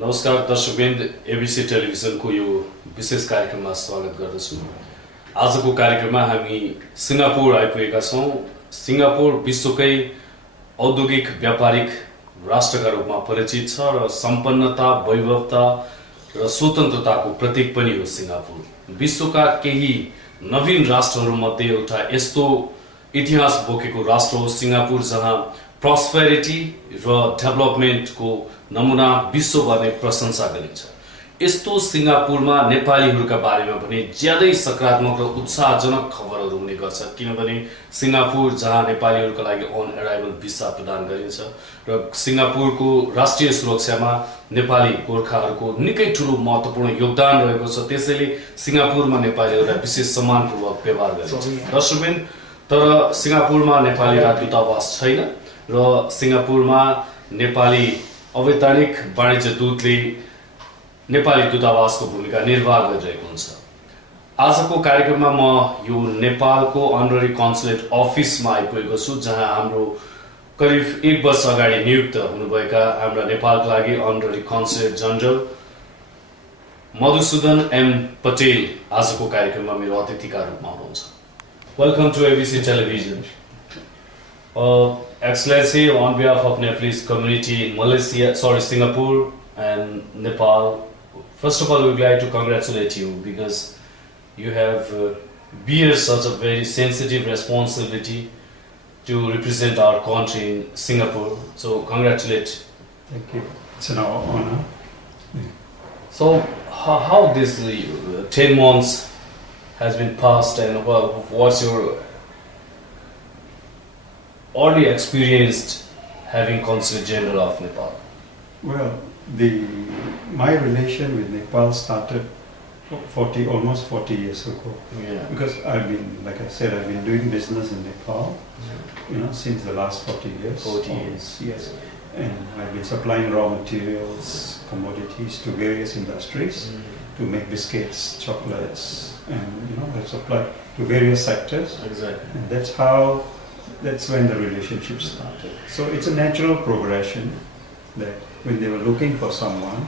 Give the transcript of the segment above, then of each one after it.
नमस्कार दर्शकवृन्द एबिसी टेलिभिजनको यो विशेष कार्यक्रममा स्वागत गर्दछु। आजको कार्यक्रममा हामी सिङ्गापुर आइपुगेका छौँ। सिङ्गापुर विश्वकै औद्योगिक व्यापारिक राष्ट्रका रूपमा परिचित छ र सम्पन्नता, वैभवता र स्वतन्त्रताको प्रतीक पनि हो। सिङ्गापुर विश्वका केही नवीन राष्ट्रहरूमध्ये एउटा यस्तो इतिहास बोकेको राष्ट्र हो सिङ्गापुर, जहाँ प्रस्पेरिटी र डेभलपमेन्टको नमुना विश्वभर नै प्रशंसा गरिन्छ। यस्तो सिङ्गापुरमा नेपालीहरूका बारेमा पनि ज्यादै सकारात्मक र उत्साहजनक खबरहरू हुने गर्छ, किनभने सिङ्गापुर जहाँ नेपालीहरूका लागि अन एराइभल भिसा प्रदान गरिन्छ र सिङ्गापुरको राष्ट्रिय सुरक्षामा नेपाली गोर्खाहरूको निकै ठुलो महत्त्वपूर्ण योगदान रहेको छ। त्यसैले सिङ्गापुरमा नेपालीहरूलाई विशेष सम्मानपूर्वक व्यवहार गरिन्छ। दर्शकवृन्द, तर सिङ्गापुरमा नेपाली राजदूतावास छैन र सिङ्गापुरमा नेपाली अवैधानिक वाणिज्य दूतले नेपाली दूतावासको भूमिका निर्वाह गरिरहेको हुन्छ। आजको कार्यक्रममा म यो नेपालको अनररी कन्सुलेट अफिसमा आइपुगेको छु, जहाँ हाम्रो करिब 1 वर्ष अगाडि नियुक्त हुनुभएका हाम्रा नेपालका लागि honorary consulate general Madhusudan M Patel आजको कार्यक्रममा मेरो अतिथिका रूपमा हुनुहुन्छ। Welcome to ABC television. Excellency, on behalf of Nepalese community in Singapore and Nepal, first of all, we would like to congratulate you because you have bear such a very sensitive responsibility to represent our country in Singapore. So, congratulate. Thank you. It's an honor. So, how this 10 months has been passed, and what's your already experienced having Consulate General of Nepal? Well, my relation with Nepal started almost 40 years ago. Yeah. Because I've been doing business in Nepal, since the last 40 years. 40 years. Yes. And I've been supplying raw materials, commodities to various industries to make biscuits, chocolates, and I've supplied to various sectors. Exactly. And that's when the relationship started. So it's a natural progression that when they were looking for someone,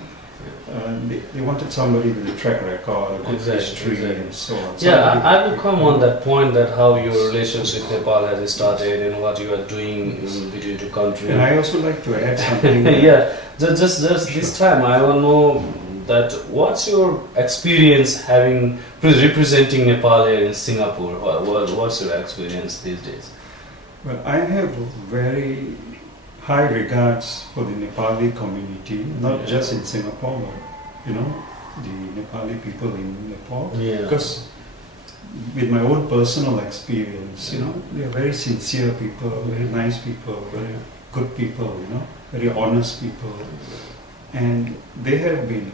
they wanted somebody with a track record, a good history, and so on. Yeah, I will come on that point, that how your relationship with Nepal has started and what you are doing between the two countries. And I also like to add something. Yeah, just this time I want to know that what's your experience having representing Nepal here in Singapore? What's your experience these days? Well, I have very high regards for the Nepali community, not just in Singapore, but the Nepali people in Nepal. Yeah. Because with my own personal experience, they are very sincere people, very nice people, very good people, very honest people, and they have been,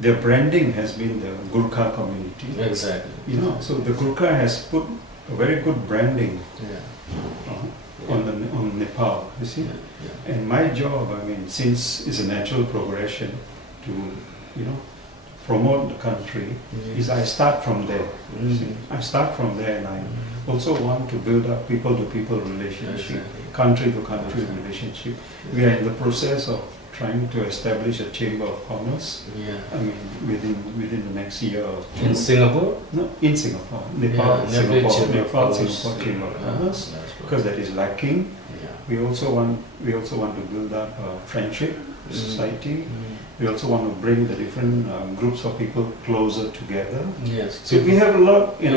their branding has been the Gurkha community. Exactly. So the Gurkha has put a very good branding on Nepal, you see. Yeah. And my job, since it's a natural progression to, promote the country, is I start from there. I start from there, and I also want to build up people-to-people relationship, country-to-country relationship. We are in the process of trying to establish a chamber of commerce. Yeah. Within the next year or two. In Singapore? No, in Singapore. Nepal Singapore Chamber of Commerce, because that is lacking. Yeah. We also want to build up a friendship society. We also want to bring the different groups of people closer together. Yes. So we have a lot in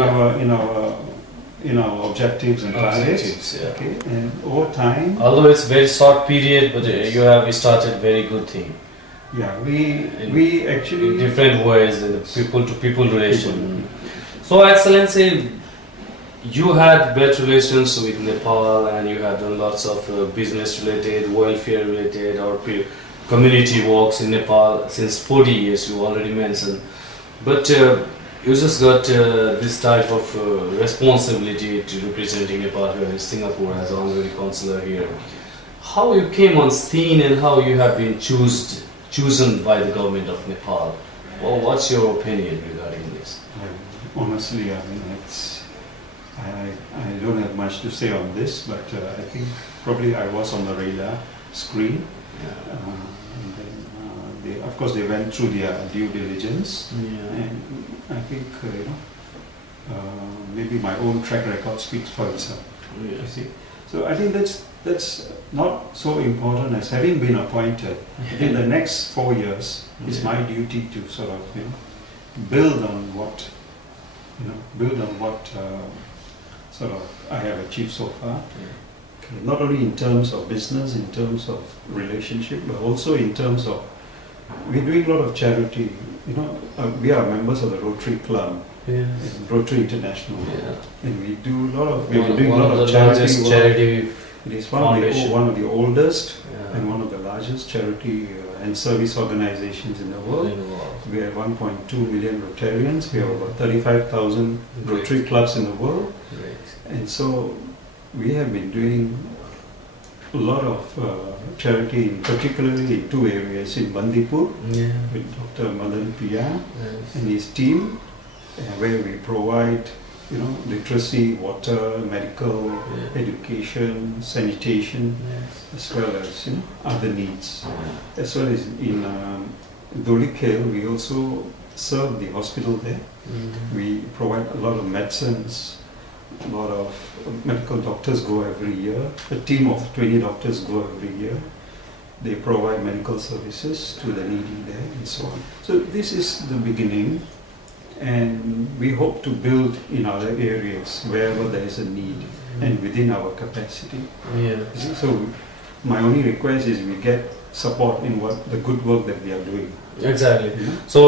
our objectives and targets. Yeah. Okay, and over time. Although it's very short period, but you have started very good thing. Yeah, we actually in different ways in the people-to-people relation. So, Excellency, you had better relations with Nepal, and you have done lots of business-related, welfare-related, or community works in Nepal since 40 years. You already mentioned, but you just got this type of responsibility to representing Nepal here in Singapore as honorary consular here. How you came on scene and how you have been chosen by the government of Nepal? Well, what's your opinion regarding this? Honestly, I don't have much to say on this, but I think probably I was on the radar screen. Yeah. And then of course, they went through their due diligence, Yeah. and I think maybe my own track record speaks for itself. Yeah. You see, so I think that's not so important as having been appointed. I think the next 4 years is my duty to sort of build on what sort of I have achieved so far. Okay, not only in terms of business, in terms of relationship, but also in terms of we're doing a lot of charity. We are members of the Rotary Club, Yes. and Rotary International, Yeah. and we do a lot of we've One, been doing one a lot of of the charity largest work. charity. It is foundation. one of the oldest Yeah. and one of the largest charity and service organizations in the world. In the world. We have 1.2 million Rotarians. We have about 35,000 Great. Rotary clubs in the world. Great. And so we have been doing a lot of charity, particularly in 2 areas, in Bandipur Yeah. with Dr. Madan Pia Yes. and his team, where we provide literacy, water, medical, Yeah. education, sanitation, Yes. as well as other needs. Yeah. As well as in Dolikhel, we also serve the hospital there. Mhm. We provide a lot of medicines, a lot of medical doctors go every year. A team of 20 doctors go every year. They provide medical services to the needy there and so on. So this is the beginning, and we hope to build in other areas wherever there is a need and within our capacity. Yeah. So my only request is we get support in the good work that we are doing. Exactly. You know? So,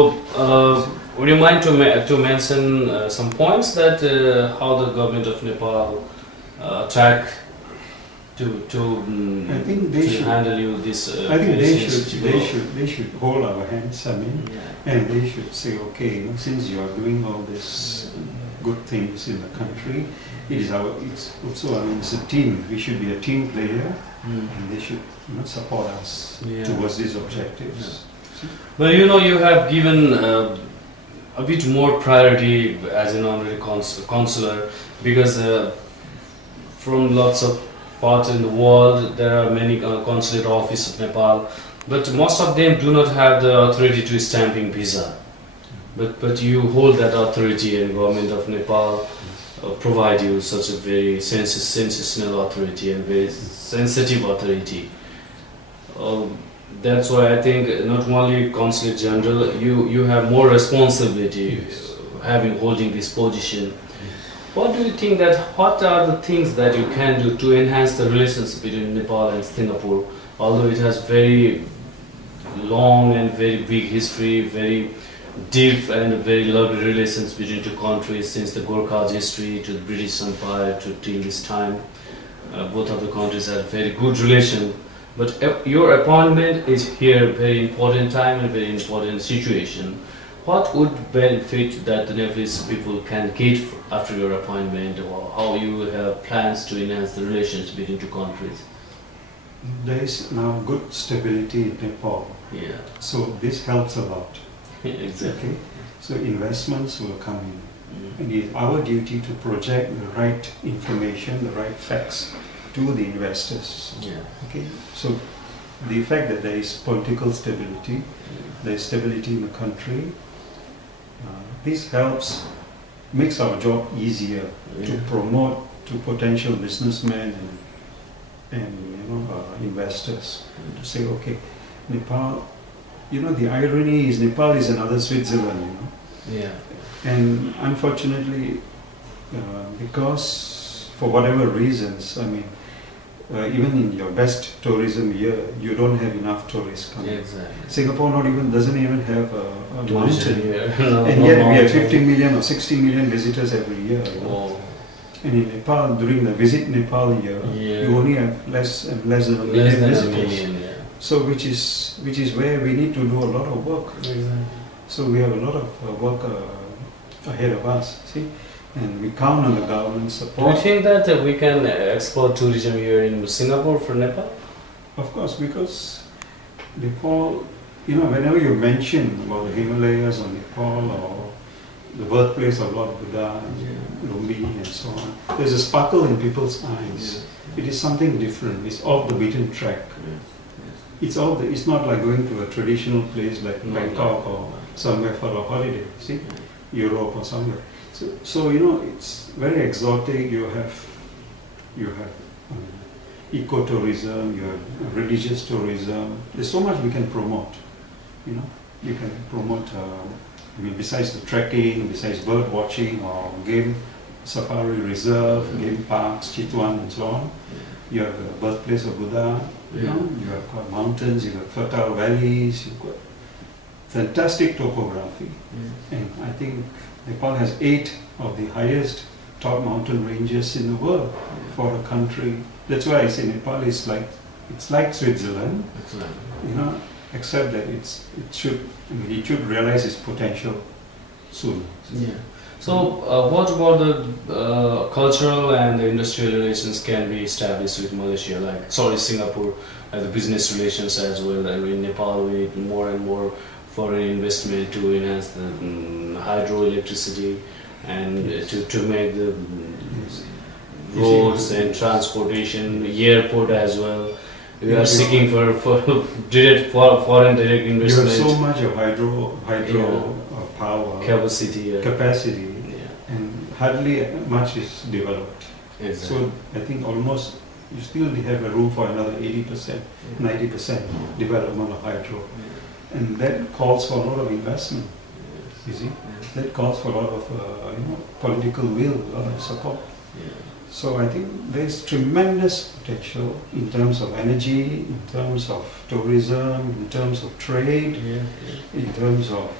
would you mind to mention some points that how the government of Nepal track I think they to should. handle you this? I think very sensitive role? they should hold our hands. I mean, Yeah. and they should say, okay, since you are doing all these good things in the country, it's also it's a team. We should be a team player, Mm. and they should support us Yeah. towards these objectives. But you have given a bit more priority as an honorary consular, because from lots of parts in the world there are many consulate offices of Nepal, but most of them do not have the authority to stamping visa. But you hold that authority, and government of Nepal provide you such a very sensational authority and very sensitive authority. That's why I think not only Consulate General, you have more responsibility holding this position. What do you think what are the things that you can do to enhance the relations between Nepal and Singapore? Although it has very long and very big history, very deep and very lovely relations between two countries since the Gorkha's history to the British Empire till this time. Both of the countries have very good relation. But your appointment is here very important time and very important situation. What would benefit that the Nepalese people can get after your appointment, or how you have plans to enhance the relations between two countries? There is now good stability in Nepal, Yeah, so this helps a lot. exactly. Okay, so investments will come in. Mm. And it's our duty to project the right information, the right facts to the investors. Yeah. Okay, so the fact that there is political stability, there is stability in the country, this makes our job easier to promote to potential businessmen and investors, to say, okay, Nepal, the irony is Nepal is another Switzerland, Yeah. and unfortunately, because for whatever reasons, I mean, even in your best tourism year, you don't have enough tourists coming. Exactly. Singapore doesn't even have a mountain, No, and no yet we have mountain. 50 million or 60 million visitors every year. Oh, And in Nepal, during the Visit Nepal year, yeah. you only have less than a million Less than a visitors. million, yeah. So which is where we need to do a lot of work. Exactly. So we have a lot of work ahead of us. See, and we count on the government Do you support. think that we can export tourism here in Singapore for Nepal? Of course, because Nepal, whenever you mention about the Himalayas or Nepal or the birthplace of Lord Buddha, Lumbini and so on, there's a sparkle in people's eyes. It is something different. It's off the beaten track. It's not like going to a traditional place like Bangkok or somewhere for a holiday. See, Europe or somewhere. So it's very exotic. You have ecotourism. You have religious tourism. There's so much we can promote. You can promote. Besides the trekking, besides bird watching or game safari reserve, game parks, Chitwan and so on. You have the birthplace of Buddha. You have got mountains. You have fertile valleys. You've got fantastic topography. And I think Nepal has 8 of the highest top mountain ranges in the world for a country. That's why I say Nepal is like Switzerland. Except that it should realize its potential soon. Yeah. So, what about the cultural and the industrial relations can be established with Malaysia? Singapore, the business relations as well. In Nepal, we need more and more foreign investment to enhance the hydroelectricity and to make the roads and transportation, airport as well. We are seeking for foreign direct investment. You have so much of hydro power capacity, and hardly much is developed. Exactly. So I think almost you still have a room for another 80%, 90% development of hydro, and that calls for a lot of investment. You see, that calls for a lot of political will, a lot of support. So I think there's tremendous potential in terms of energy, in terms of tourism, in terms of trade, in terms of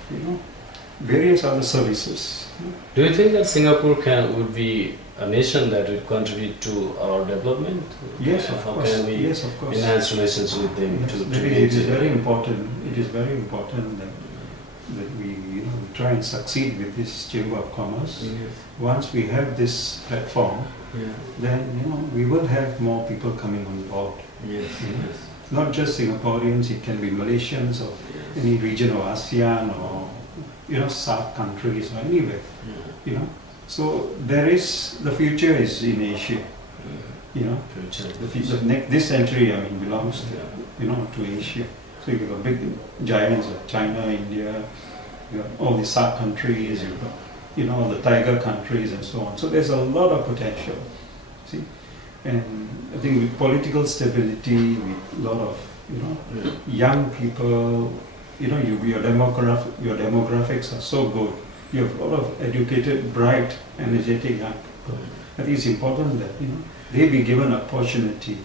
various other services. Do you think that Singapore would be a nation that would contribute to our development? Yes, of course. Can we yes, of course. enhance relations with them? Yes, it is very important. It is very important that we try and succeed with this Chamber of Commerce. Once we have this platform, then we will have more people coming on board. Not just Singaporeans, it can be Malaysians or any region of ASEAN or South countries or anywhere. So the future is in Asia. This century belongs to Asia. So you've got big giants like China, India, you got all the SAARC countries, you've got the tiger countries and so on. So there's a lot of potential. See? And I think with political stability, with a lot of young people, your demographics are so good. You have a lot of educated, bright, energetic young people. I think it's important that they be given opportunity,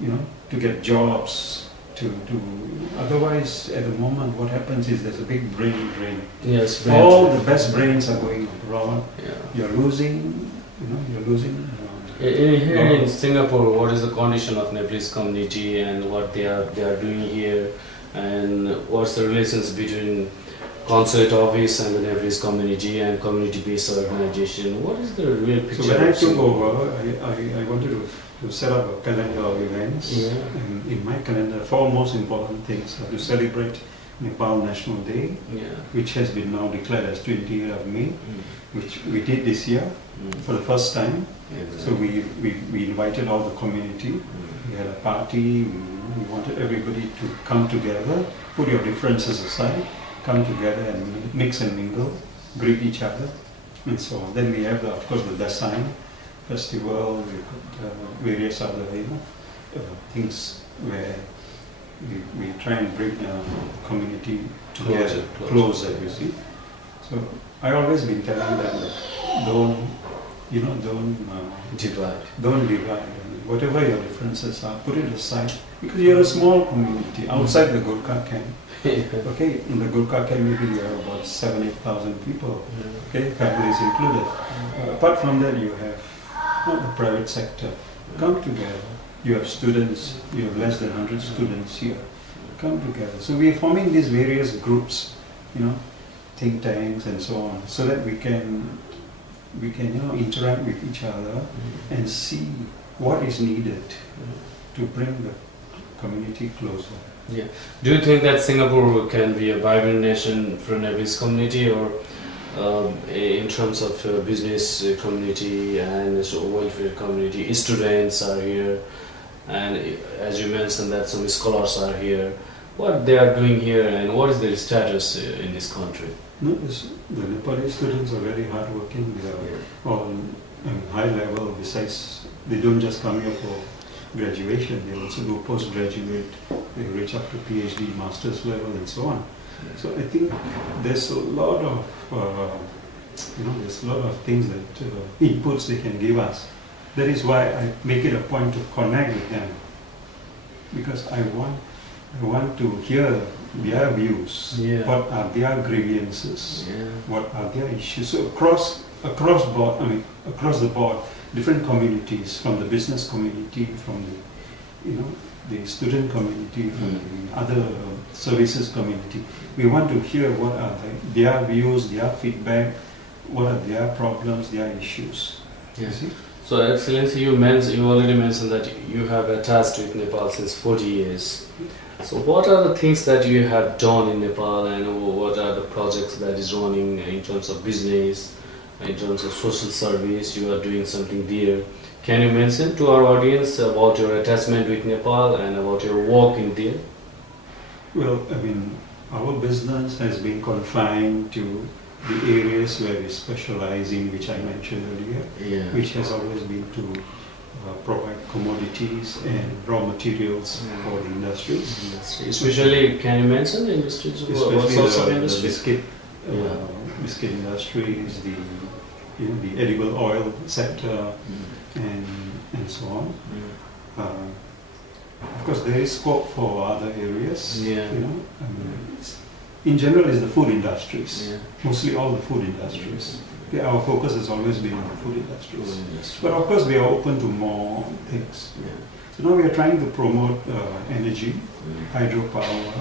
to get jobs. Otherwise, at the moment, what happens is there's a big brain drain. Yes, all the best brains are going abroad. You're losing. Here in Singapore, what is the condition of Nepalese community and what they are doing here, and what's the relations between consulate office and the Nepalese community and community-based organization? What is the real picture? So when I took over, I wanted to set up a calendar of events. And in my calendar, 4 most important things are to celebrate Nepal National Day, which has been now declared as 28th of May, which we did this year for the first time. So we invited all the community. We had a party. We wanted everybody to come together, put your differences aside, come together and mix and mingle, greet each other, and so on. Then we have, of course, the Dasai festival. We got various other things where we try and bring the community together, closer, you see. So I always been telling them that don't divide. Don't divide. Whatever your differences are, put it aside, because you're a small community outside the Gurkha camp. Okay, in the Gurkha camp maybe you have about 7,000-8,000 people. Okay, families included. Apart from that, you have not the private sector. Come together. You have students. You have less than 100 students here. Come together. So we are forming these various groups, think tanks and so on, so that we can interact with each other and see what is needed to bring the community closer. Do you think that Singapore can be a vibrant nation for Nepalese community, or in terms of business community and so welfare community. Students are here, and as you mentioned that some scholars are here. What they are doing here and what is their status in this country? No, the Nepali students are very hardworking. They are all high level. Besides, they don't just come here for graduation. They also do postgraduate. They reach up to PhD, master's level, and so on. So I think there's a lot of there's a lot of things that inputs they can give us. That is why I make it a point to connect with them, because I want to hear their views. Yeah. What are their grievances? Yeah. What are their issues? So across the board, different communities, from the business community, from the student community, from the other services community, we want to hear what are their views, their feedback, what are their problems, their issues. Yeah. You see? So, Excellency, you already mentioned that you have attached with Nepal since 40 years. So, what are the things that you have done in Nepal, and what are the projects that is running in terms of business, in terms of social service? You are doing something there. Can you mention to our audience about your attachment with Nepal and about your work in there? Well, our business has been confined to the areas where we specialize in, which I mentioned earlier, which has always been to provide commodities and raw materials for the industries. Especially, can you mention the industries? What sorts of industries? The biscuit industries, the edible oil sector, and so on. Of course, there is scope for other areas. In general, it's the food industries. Mostly all the food industries. Okay, our focus has always been on the food industries. But of course, we are open to more things. So now we are trying to promote energy, hydropower,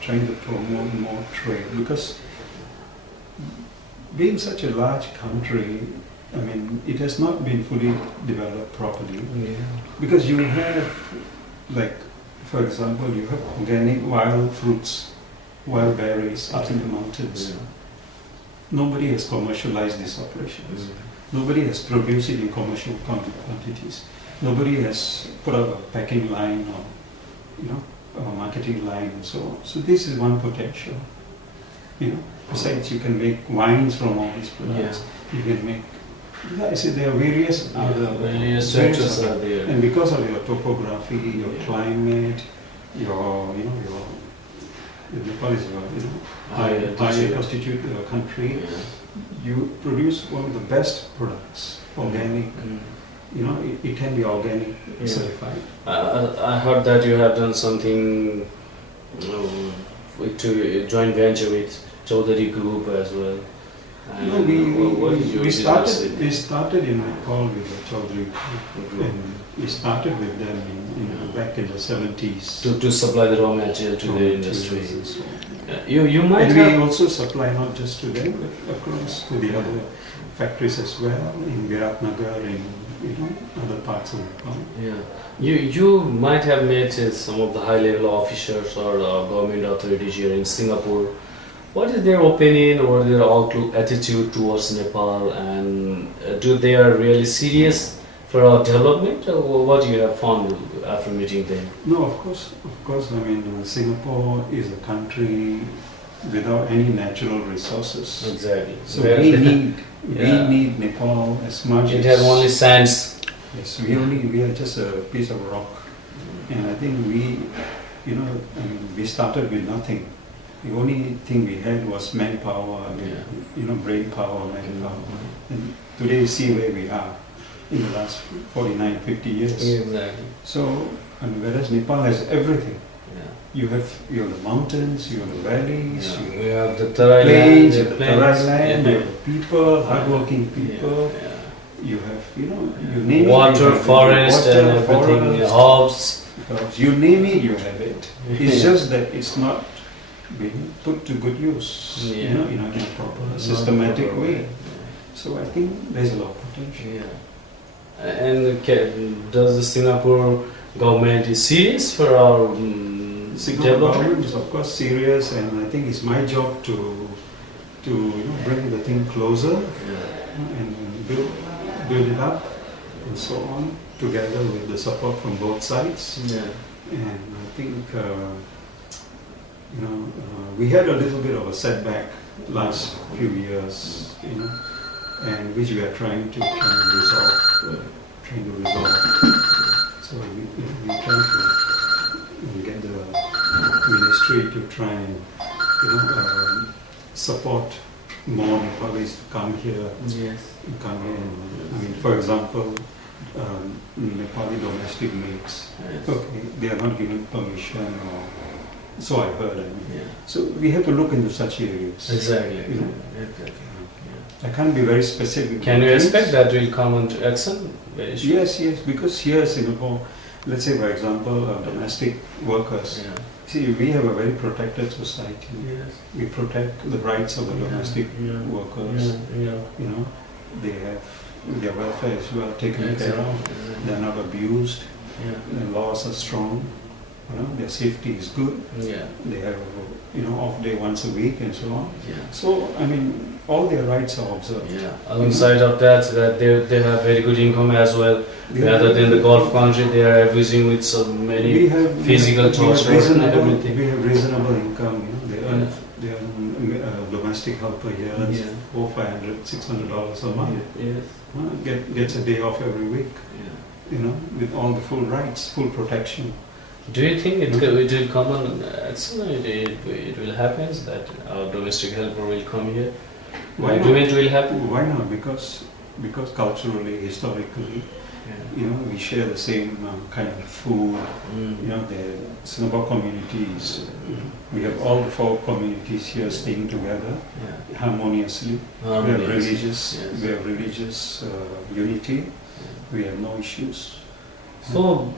trying to promote more trade, because being such a large country, it has not been fully developed properly. Because you have, for example, you have organic wild fruits, wild berries up in the mountains. Nobody has commercialized these operations. Nobody has produced it in commercial quantities. Nobody has put up a packing line or a marketing line and so on. So this is one potential. Besides, you can make wines from all these products. You can make. I say there are various other sectors are there. And because of your topography, your climate, your Nepal is a high altitude country. You produce one of the best products, organic. It can be organic certified. I heard that you have done something to joint venture with Chaudhary Group as well. No, we started in Nepal with the Chaudhary Group, and we started with them back in the 70s. To supply the raw material to the industry. So. You might and have... we also supply not just to them, but across to the other factories as well, in Viratnagar, in other parts of Nepal. You might have met some of the high-level officers or government authorities here in Singapore. What is their opinion or their outlook, attitude towards Nepal, and do they are really serious for our development, or what you have found after meeting them? No, of course. Singapore is a country without any natural resources. Exactly. So we need Nepal as much. It has only sands. Yes, we are just a piece of rock, and I think we started with nothing. The only thing we had was manpower, brain power, manpower. And today you see where we are in the last 49, 50 years. Exactly. So, whereas Nepal has everything. You have the mountains, you have the valleys, you have the Tarai plains, land, you have the Tarai land, you have the people, hardworking people. You have, you name water, it. Forest, and everything, herbs. You name it, you have it. It's just that it's not being put to good use, in a proper, systematic way. So I think there's a lot of potential. And does the Singapore government is serious for our Singapore government is of course serious, and I think it's my job to to bring the thing closer and build it up and so on, together with the support from both sides. And I think we had a little bit of a setback last few years, and which we are trying to resolve. So we trying to get the ministry to try and support more Nepalis to come here. Come in. I mean, for example, Nepali domestic maids. Okay, they are not given permission, or so I heard. So we have to look into such areas. Exactly. I can't be very specific. Can you expect that will come into action very soon? Yes, because here in Singapore, let's say for example, domestic workers. See, we have a very protected society. We protect the rights of the domestic workers. They have their welfare is well taken care of. They are not abused. The laws are strong. Their safety is good. They have off day once a week and so on. So I mean, all their rights are observed. Alongside of that they have very good income as well. Rather than the Gulf country, they are abusing with so many physical torture and everything. We have reasonable income. They earn domestic helper here earns $400, $500, $600 a month. Gets a day off every week. With all the full rights, full protection. Do you think it will come on action? It will happen that our domestic helper will come here? Why agreement will happen? Why not? Because culturally, historically, we share the same kind of food. The Singapore communities. We have all the 4 communities here staying together harmoniously. We have religious unity. We have no issues. So,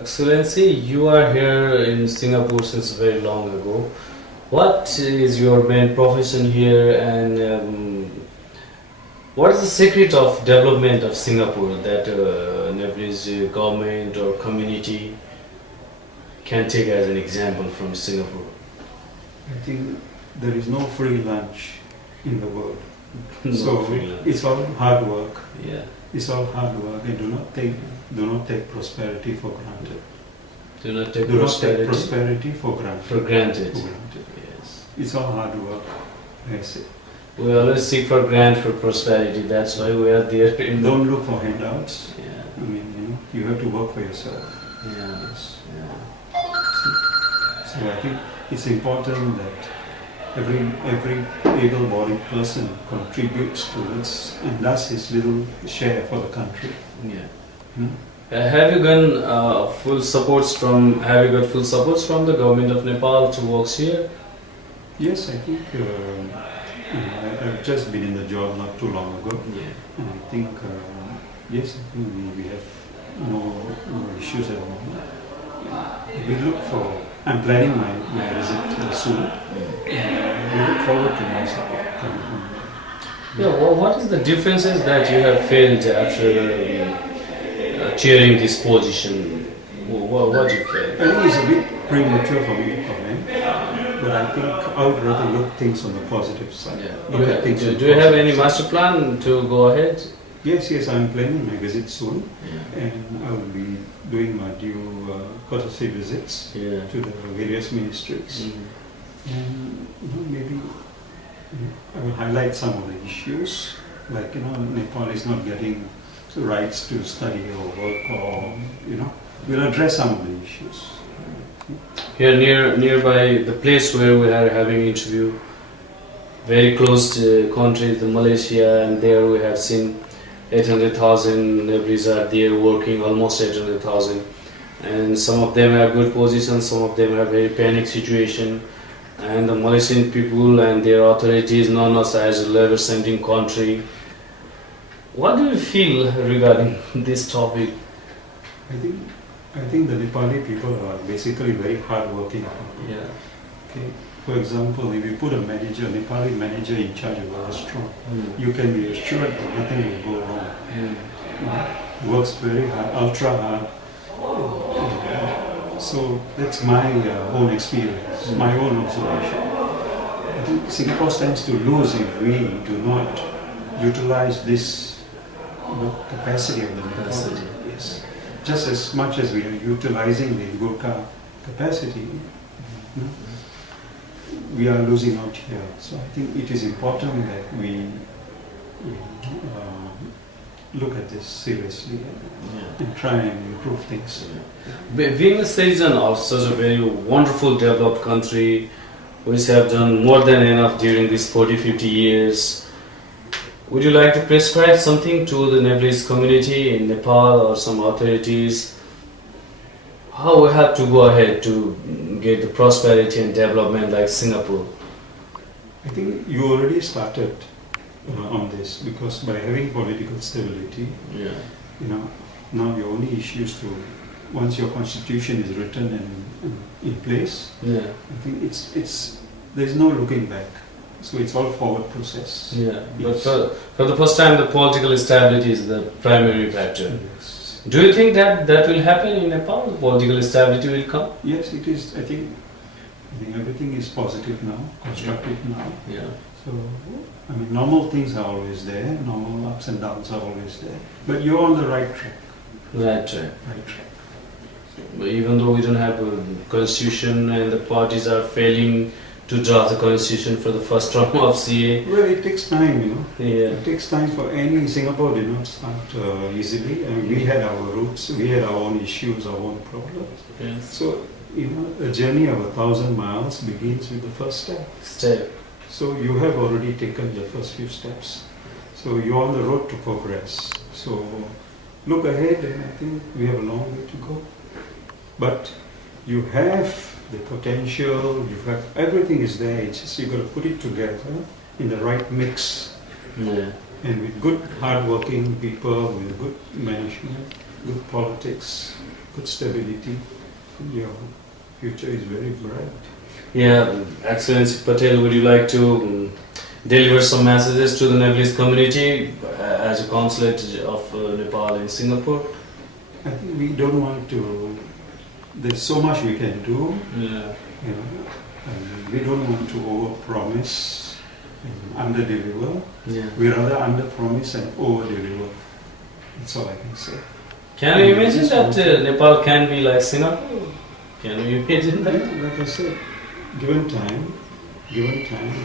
Excellency, you are here in Singapore since very long ago. What is your main profession here, and what is the secret of development of Singapore that Nepalese government or community can take as an example from Singapore? I think there is no free lunch in the world. No free lunch. It's all hard work. It's all hard work, and do not take prosperity for granted. Do not take prosperity for granted. For granted. Yes. It's all hard work. That's it. We always seek for prosperity. That's why we are there. Don't look for handouts. I mean, you have to work for yourself. Yes. So I think it's important that every able-bodied person contributes to this and does his little share for the country. Have you got full supports from the government of Nepal to work here? Yes, I think I've just been in the job not too long ago, and I think we have no issues at all. We look for. I'm planning my visit soon. We look forward to my support. What is the differences that you have felt after chairing this position? What do you feel? I think it's a bit premature for me to comment, but I think I would rather look things on the positive side. Do you have any master plan to go ahead? Yes, I'm planning my visit soon, and I will be doing my due courtesy visits to the various ministries. And maybe I will highlight some of the issues, like Nepal is not getting the rights to study or work, or we'll address some of the issues. Here nearby the place where we are having interview, very close to country, the Malaysia, and there we have seen 800,000 Nepalese are there working, almost 800,000, and some of them have good positions, some of them have very panic situation, and the Malaysian people and their authorities known us as a labor-sending country. What do you feel regarding this topic? I think the Nepali people are basically very hard-working. Okay. For example, if you put a Nepali manager in charge of a restaurant, you can be assured that nothing will go wrong. Works very hard, ultra hard. So that's my own experience, my own observation. think Singapore stands to lose if we do not utilize this capacity of the Nepal. Capacity. Yes. Just as much as we are utilizing the Gurkha capacity, we are losing out here. So I think it is important that we look at this seriously and try and improve things. Being a citizen of such a very wonderful developed country, which have done more than enough during these 40-50 years, would you like to prescribe something to the Nepalese community in Nepal or some authorities? How we have to go ahead to get the prosperity and development like Singapore? I think you already started on this, because by having political stability, now your only issue is to, once your constitution is written and in place, I think there's no looking back. So it's all forward process. But for the first time, the political stability is the primary factor. Yes. Do you think that will happen in Nepal? The political stability will come? Yes, it is. I think everything is positive now, constructive now. So, I mean, normal things are always there, normal ups and downs are always there. But you're on the right track. Right track. Right track. But even though we don't have a constitution and the parties are failing to draft the constitution for the first term of CA. Well, it takes time, It takes time for any. Singapore did not start easily. I mean, we had our roots, we had our own issues, our own problems. So, a journey of 1,000 miles begins with the first step. So you have already taken the first few steps. So you're on the road to progress. So look ahead, and I think we have a long way to go. But you have the potential, you have everything is there. It's just you got to put it together in the right mix. And with good, hard-working people, with good management, good politics, good stability, your future is very bright. Excellency Patel, would you like to deliver some messages to the Nepalese community as a consulate of Nepal in Singapore? I think we don't want to. There's so much we can do. We don't want to over-promise and under-deliver. We rather under-promise and over-deliver. That's all I can say. Can you imagine that Nepal can be like Singapore? Can you imagine that? Like I said, given time.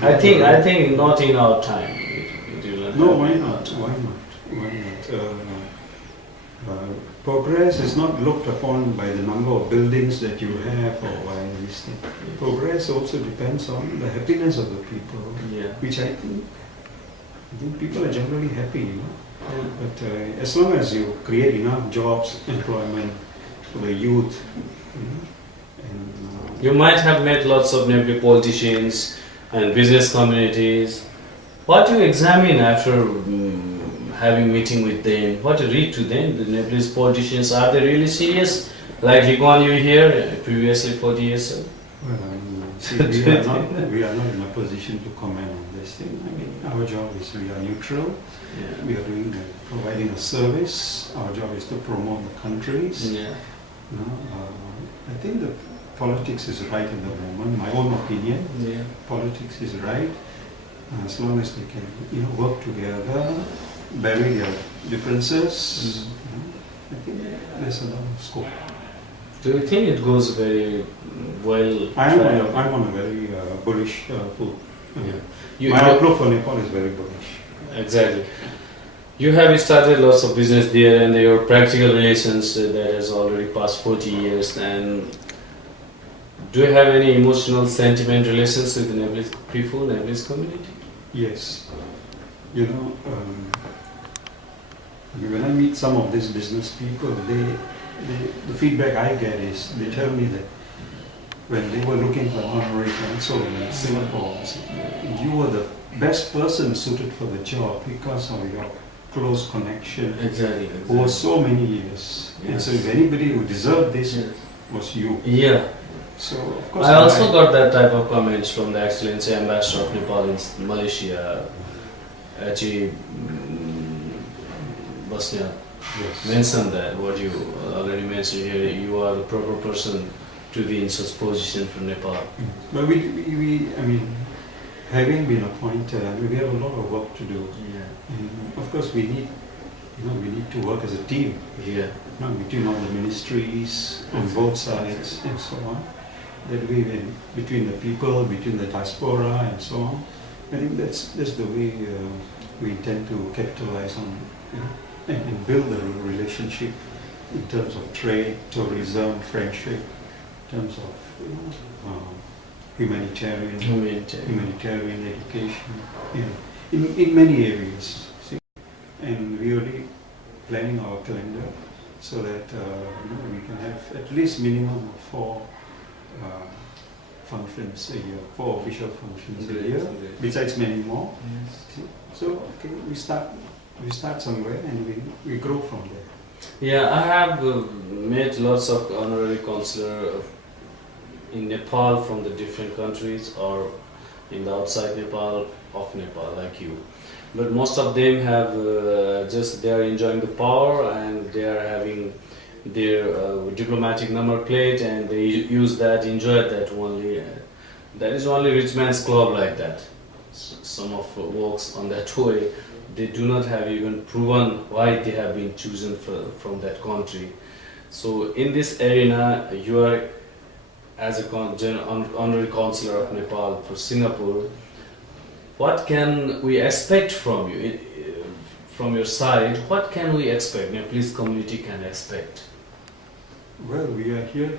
I think not in our time. No, why not? Progress is not looked upon by the number of buildings that you have or by these things. Progress also depends on the happiness of the people, which I think people are generally happy, But as long as you create enough jobs, employment for the youth, you might have met lots of Nepali politicians and business communities. What do you examine after having meeting with them? What do you read to them? The Nepalese politicians, are they really serious? Like Lee Kuan Yew here, previously 40 years ago? Well, we are not in a position to comment on this thing. I mean, our job is we are neutral. We are providing a service. Our job is to promote the countries. Yeah. I think the politics is right in the moment. My own opinion. Yeah. Politics is right as long as they can, work together, bury their differences. I think there's a lot of scope. Do you think it goes very well? I'm on a very bullish foot. My outlook for Nepal is very bullish. Exactly. You have started lots of business there, and your practical relations that has already passed 40 years. And do you have any emotional, sentiment relations with the Nepalese people, Nepalese community? Yes. When I meet some of these business people, the feedback I get is they tell me that when they were looking for an honorary consul in Singapore, you were the best person suited for the job because of your close connection over so many years. Yes. And so if anybody who deserved this was you. Yeah. So of course I also got that type of comments from the Excellency Ambassador of Nepal in Malaysia, Achi Bosnia. Mentioned that what you already mentioned here, you are the proper person to be in such position for Nepal. But having been appointed, I mean, we have a lot of work to do. Yeah. And of course, we need, we need to work as a team, Yeah. between all the ministries on both sides and so on. That we, between the people, between the diaspora and so on. I think that's the way we intend to capitalize on, and build a relationship in terms of trade, tourism, friendship, in terms of humanitarian education, in many areas. See? And we are already planning our calendar so that we can have at least minimum of 4 functions a year, 4 official functions a year, besides many more. Yes. See? So okay, we start somewhere and we grow from there. Yeah, I have met lots of honorary consular in Nepal from the different countries or in the outside Nepal, of Nepal, like you. But most of them have they are enjoying the power and they are having their diplomatic number plate and they use that, enjoy that only. That is only rich man's club like that. Some of works on that way. They do not have even proven why they have been chosen from that country. So in this arena, you are as a honorary consular of Nepal for Singapore. What can we expect from you, from your side? What can we expect? Nepalese community can expect. Well, we are here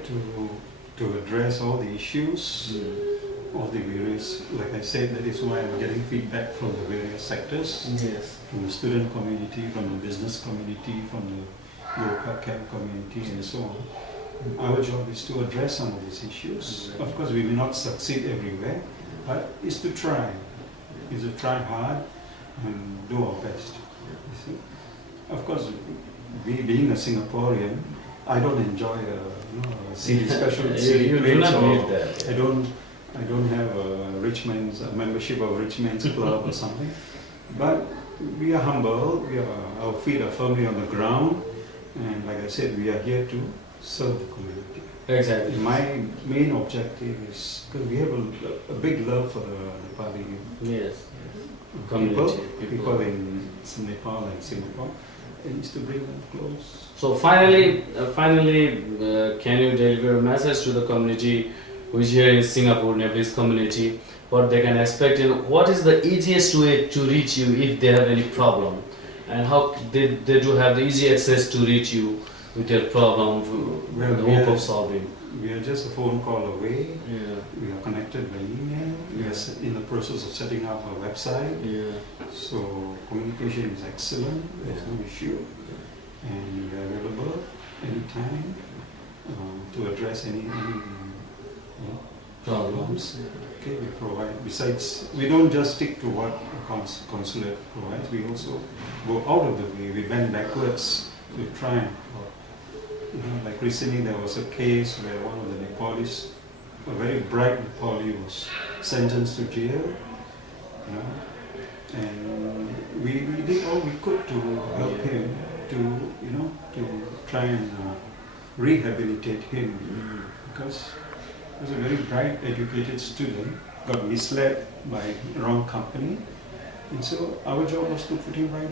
to address all the issues, all the various. Like I said, that is why I'm getting feedback from the various sectors. Yes. From the student community, from the business community, from the yoga camp community, and so on. Our job is to address some of these issues. Of course, we may not succeed everywhere, but it's to try. It's to try hard and do our best. You see? Of course, we being a Singaporean, I don't enjoy a city special city You do place, not or need that. I don't have a membership of Richmond's club or something. But we are humble. Our feet are firmly on the ground, and like I said, we are here to serve the community. Exactly. My main objective is because we have a big love for the Nepali Yes. people in Nepal and Singapore, and it's to bring them close. So finally, can you deliver a message to the community who is here in Singapore, Nepalese community, what they can expect and what is the easiest way to reach you if they have any problem, and how they do have the easy access to reach you with their problem, Well, the hope of solving. We are just a phone call away. Yeah. We are connected by email. We are in the process of setting up a website. Yeah. So communication is excellent. There's no issue, and we are available anytime to address any problems. Okay, we provide. Besides, we don't just stick to what a consulate provides. We also go out of the way. We bend backwards to try and. Like recently there was a case where one of the Nepalis, a very bright Nepali, was sentenced to jail. And we did all we could to help him to try and rehabilitate him, because he was a very bright, educated student, got misled by wrong company, and so our job was to put him back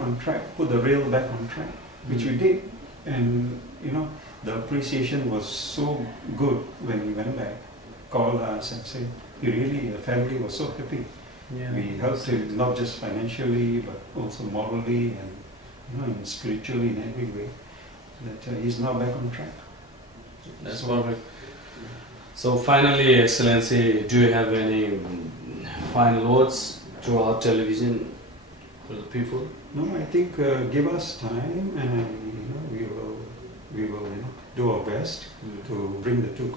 on track, put the rail back on track, which we did. And the appreciation was so good when he went back, called us and said, the family was so happy. Yeah. We helped him not just financially but also morally and spiritually in every way. That he's now back on track. That's perfect. So finally, Excellency, do you have any final words to our television for the people? No, I think give us time, and we will do our best to bring the two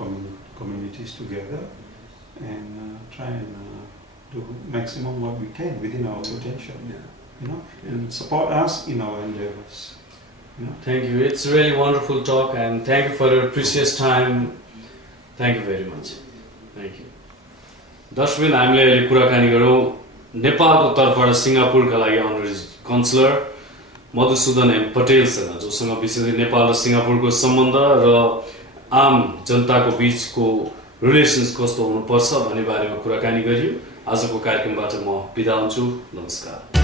communities together and try and do maximum what we can within our potential. And support us in our endeavors. Thank you. It's really wonderful talk, and thank you for your precious time. Thank you very much. Thank you. दर्शकबिन, हामीले अहिले कुराकानी गरौँ नेपालको तर्फबाट सिङ्गापुरका लागि अनररी counsellor Madhusudan M पटेलसँग, जोसँग विशेष नेपाल र सिङ्गापुरको सम्बन्ध र आम जनताको बीचको रिलेसन्स कस्तो हुनुपर्छ भन्ने बारेमा कुराकानी गरियो। आजको कार्यक्रमबाट म बिदा हुन्छु नमस्कार